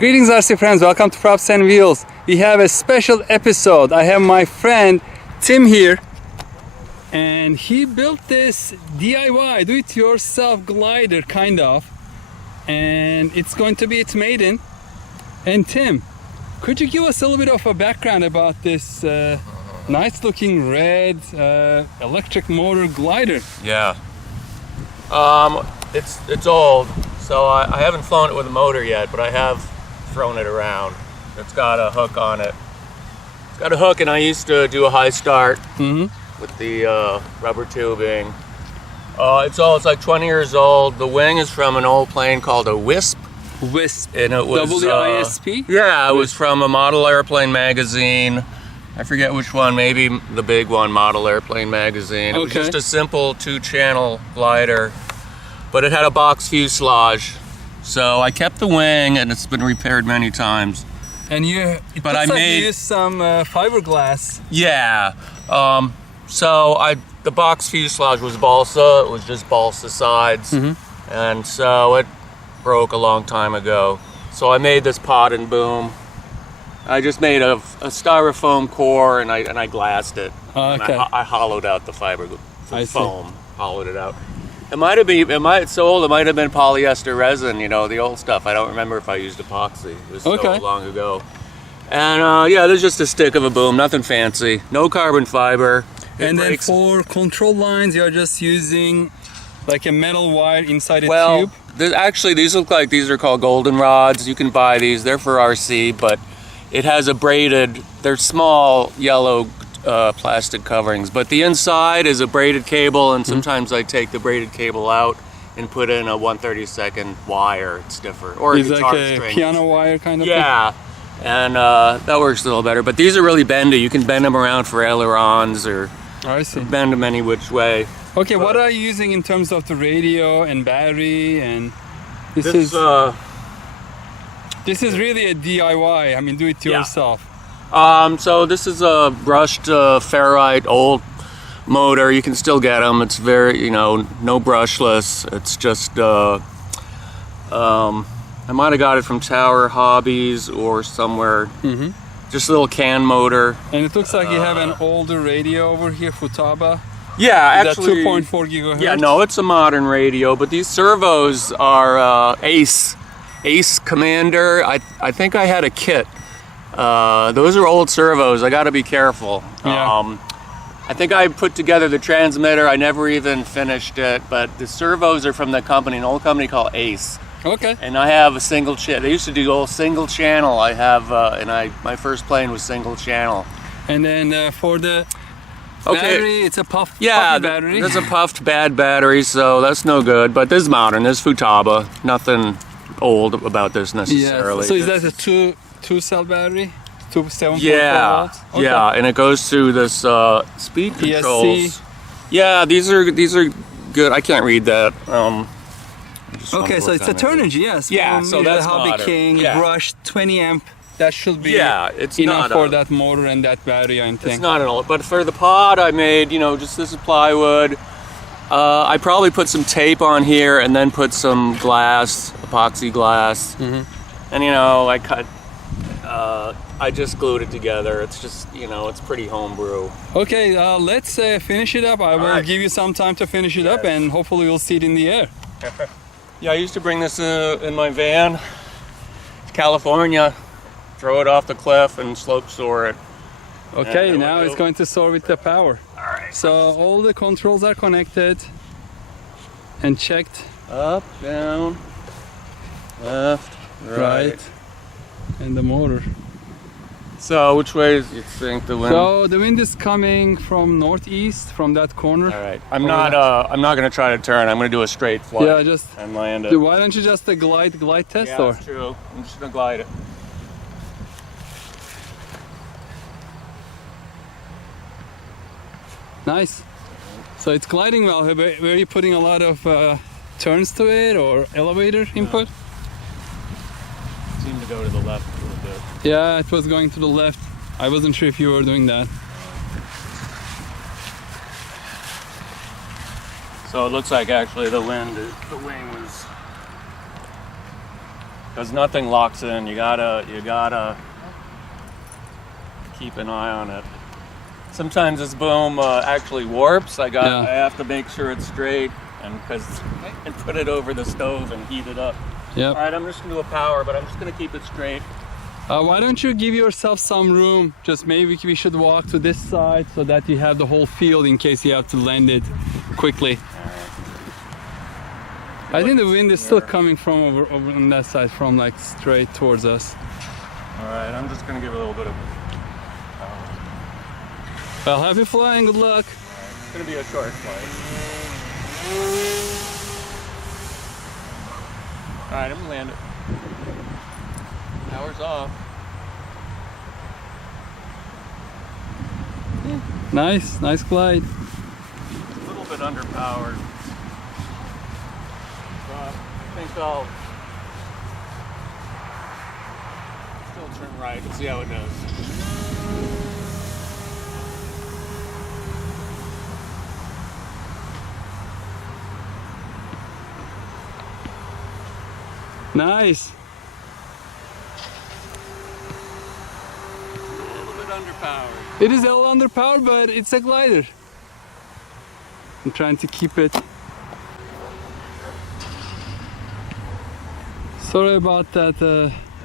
Greetings RC friends, welcome to Props and Wheels. We have a special episode. I have my friend Tim here and he built this DIY, do-it-yourself glider kind of, and it's going to be its Maiden. And Tim, could you give us a little bit of a background about this nice looking red electric motor glider? Yeah. It's old, so I haven't flown it with a motor yet, but I have thrown it around. It's got a hook on it. It's got a hook, and I used to do a high start with the rubber tubing. It's like 20 years old. The wing is from an old plane called a Whisp. Whisp. And it was W-I-S-P? Yeah, it was from a model airplane magazine. I forget which one, maybe the big one, Model Airplane Magazine. It was just a simple 2-channel glider, but it had a box fuselage. So I kept the wing, and it's been repaired many times. And you used some fiberglass. Yeah. The box fuselage was balsa. It was just balsa sides, and so it broke a long time ago. So I made this pod and boom. I just made a styrofoam core, and I glassed it. Okay. I hollowed out the foam. Hollowed it out. It's so old, it might have been polyester resin, the old stuff. I don't remember if I used epoxy. It was so long ago. And yeah, there's just a stick of a boom, nothing fancy. No carbon fiber. And then for control lines, you're just using like a metal wire inside a tube? Actually, these look like these are called golden rods. You can buy these, they're for RC, but it has a braided, they're small yellow plastic coverings, but the inside is a braided cable, and sometimes I take the braided cable out and put in a 1/32 wire. It's stiffer, or it's a guitar like a string. piano wire kind of thing? Yeah, and that works a little better, but these are really bendy. You can bend them around for ailerons, or bend them any which way. Okay, what are you using in terms of the radio and battery? And this is really a DIY, I mean, do it yourself. So this is a brushed ferrite old motor. You can still get them. It's very, no brushless. It's just, I might have got it from Tower Hobbies or somewhere. Just a little can motor. And it looks like you have an older radio over here, Futaba. Yeah, actually. 2.4 gigahertz. Yeah, no, it's a modern radio, but these servos are Ace Commander. I think I had a kit. Those are old servos. I got to be careful. Yeah. I think I put together the transmitter. I never even finished it, but the servos are from an old company called Ace. Okay. And I have a single channel. They used to do old single channel. I have, my first plane was single channel. And then for the battery, it's a puffy battery. That's a puffed bad battery, so that's no good. But this is modern. This is Futaba. Nothing old about this necessarily. Yeah. So is that a two-cell battery? 7.4 volts? Okay. Yeah, and it goes through this speed controls. ESC. Yeah, these are good. I can't read that. Okay, so it's a Turnigy, yes. Yeah, so that's the Hobby modern. King brushed 20 amp. That should be it's enough for that motor and that battery, I think. It's not an old, but for the pod I made, just this is plywood. I probably put some tape on here and then put some glass, epoxy glass. And I cut, I just glued it together. It's just, it's pretty homebrew. Okay, let's finish it up. I will give you some time to finish it up, and hopefully you'll see it in the air. Yeah, I used to bring this in my van to California, throw it off the cliff and slope soar it. Okay, now it's going to soar with the power. All right. So all the controls are connected and checked. Up, down, left, right. And the motor. So which way do you think the wind? So the wind is coming from northeast, from that corner. All right. I'm not going to try to turn. I'm going to do a straight flight. Yeah, just and land it. Why don't you just glide test? Yeah, that's true. I'm just going to glide it. Nice. So it's gliding well. Were you putting a lot of turns to it or elevator input? It seemed to go to the left a little bit. Yeah, it was going to the left. I wasn't sure if you were doing that. So it looks like actually the wing was because nothing locks in. You gotta keep an eye on it. Sometimes this boom actually warps. I have to make sure it's straight, and put it over the stove and heat it up. Yep. All right, I'm just gonna do a power, but I'm just gonna keep it straight. Why don't you give yourself some room? Just maybe we should walk to this side so that you have the whole field in case you have to land it quickly. I think the wind is still coming from over on that side, from like straight towards us. All right, I'm just gonna give it a little bit of power. Well, happy flying, good luck. It's gonna be a short flight. All right, I'm gonna land it. Power's off. Nice glide. It's a little bit underpowered. But I think I'll still turn right and see how it does. Nice. A little bit underpowered. It is a little underpowered, but it's a glider. I'm trying to keep it. Sorry about that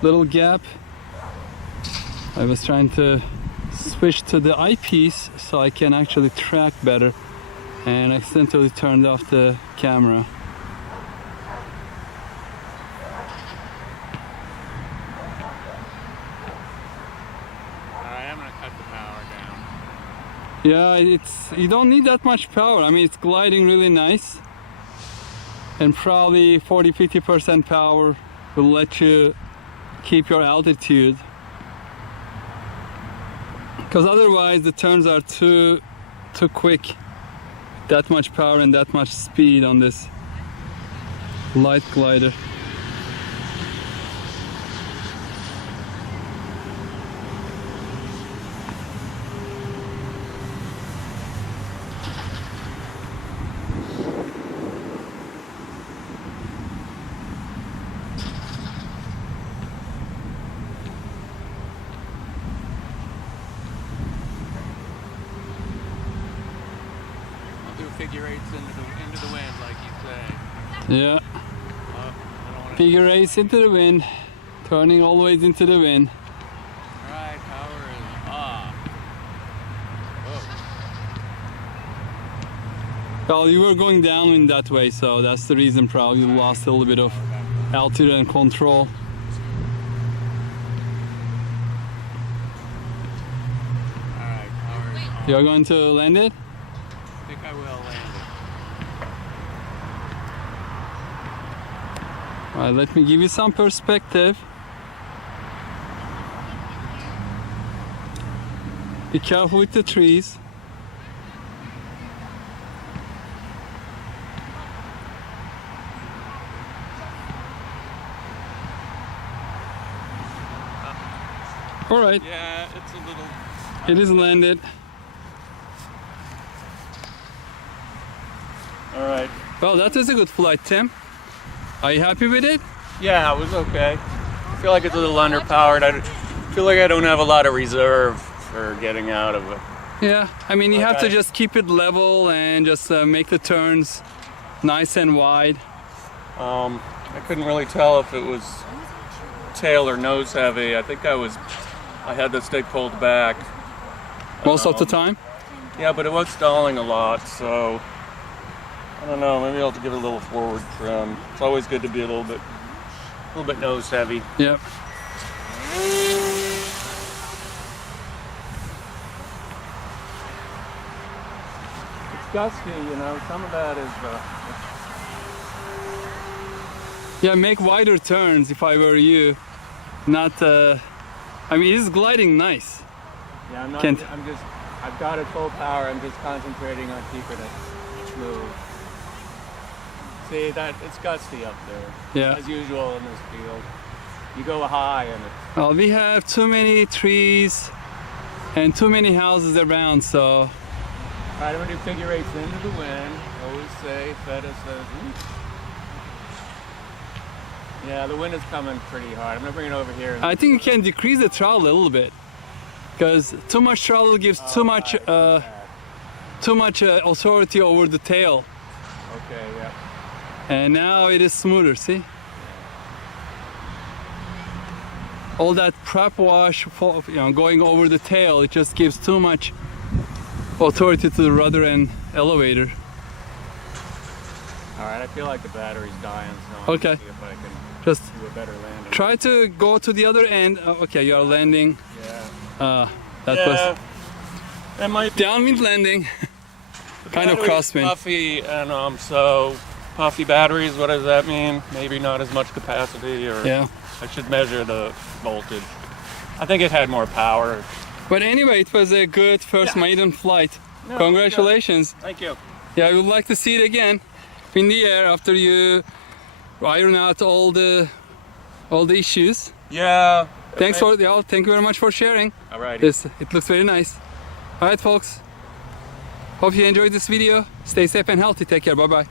little gap. I was trying to switch to the eyepiece so I can actually track better, and accidentally turned off the camera. Yeah, you don't need that much power. I mean, it's gliding really nice, and probably 40-50% power will let you keep your altitude, because otherwise the turns are too quick. That much power and that much speed on this light glider. Figure eights into the wind, like you say. Yeah. Figure eights into the wind, turning always into the wind. Alright, power is off. Whoa. Well, you were going downwind that way, so that's the reason probably you lost a little bit of altitude and control. Alright, power is off. You're going to land it? I think I will land it. Alright, let me give you some perspective. Be careful with the trees. Alright. Yeah, it's a little... It is landed. Alright. Well, that was a good flight, Tim. Are you happy with it? Yeah, it was okay. I feel like it's a little underpowered. I feel like I don't have a lot of reserve for getting out of it. Yeah, I mean, you have to just keep it level and just make the turns nice and wide. I couldn't really tell if it was tail or nose heavy. I think I had the stick pulled back. Most of the time? Yeah, but it was stalling a lot, so I don't know, maybe I'll have to give it a little forward trim. It's always good to be a little bit nose heavy. Yep. It's gusty, you know, some of that is... Yeah, make wider turns if I were you. Not, I mean, it's gliding nice. Yeah, I've got it full power, I'm just concentrating on keeping it smooth. See, it's gusty up there. Yeah. As usual in this field. You go high and it's... Well, we have too many trees and too many houses around, so... Alright, I'm going to do figure eights into the wind. Always say, Feta says, Yeah, the wind is coming pretty hard. I'm gonna bring it over here. I think you can decrease the throttle a little bit, because too much throttle gives too much authority over the tail. Okay, yeah. And now it is smoother. See, all that prep wash, going over the tail, it just gives too much authority to the rudder and elevator. All right, I feel like the battery's dying, so I'm Okay. gonna see if I can Just do a better landing. try to go to the other end. Okay, you are landing. Yeah. That Yeah. was It might be downwind landing. Kind of battery's crosswind. puffy, and so puffy batteries. What does that mean? Maybe not as much capacity, or Yeah. I should measure the voltage. I think it had more power. But anyway, it was a good first maiden flight. No, Congratulations. Thank you. Yeah, I would like to see it again in the air after you iron out all the issues. Yeah. Thank you very much for sharing. All right. It looks very nice. All right, folks. Hope you enjoyed this video. Stay safe and healthy. Take care. Bye bye.